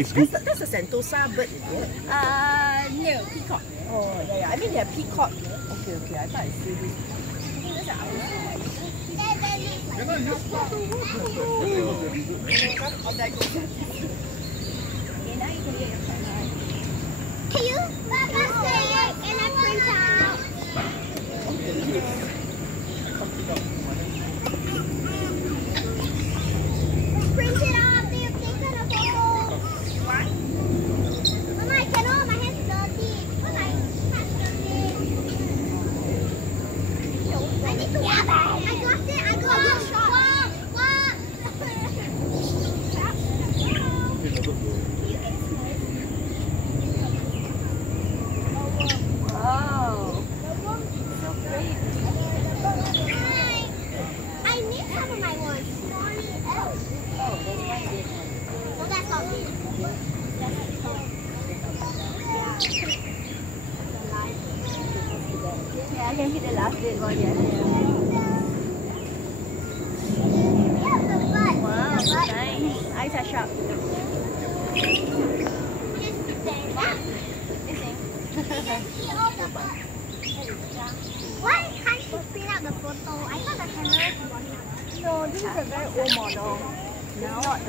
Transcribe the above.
That's a Sentosa bird, is it? No, peacock. Oh, yeah. I mean, they're peacock. Okay. I thought I see this. Those are ours. Can you say it and I print out? Print it out. They're taking a photo. What? Mama, I cannot. My hand's dirty. My hand's dirty. I need to wash. I got it. I got a shot. Oh, so great. I need some of my ones. Oh, there's one big one. Well, that's not big. Yeah, I can see the last big one, yeah. Wow, nice. Eyes are sharp. Why can't you print out the photo? I thought the camera was blocking out. No, this is a very old model. It's not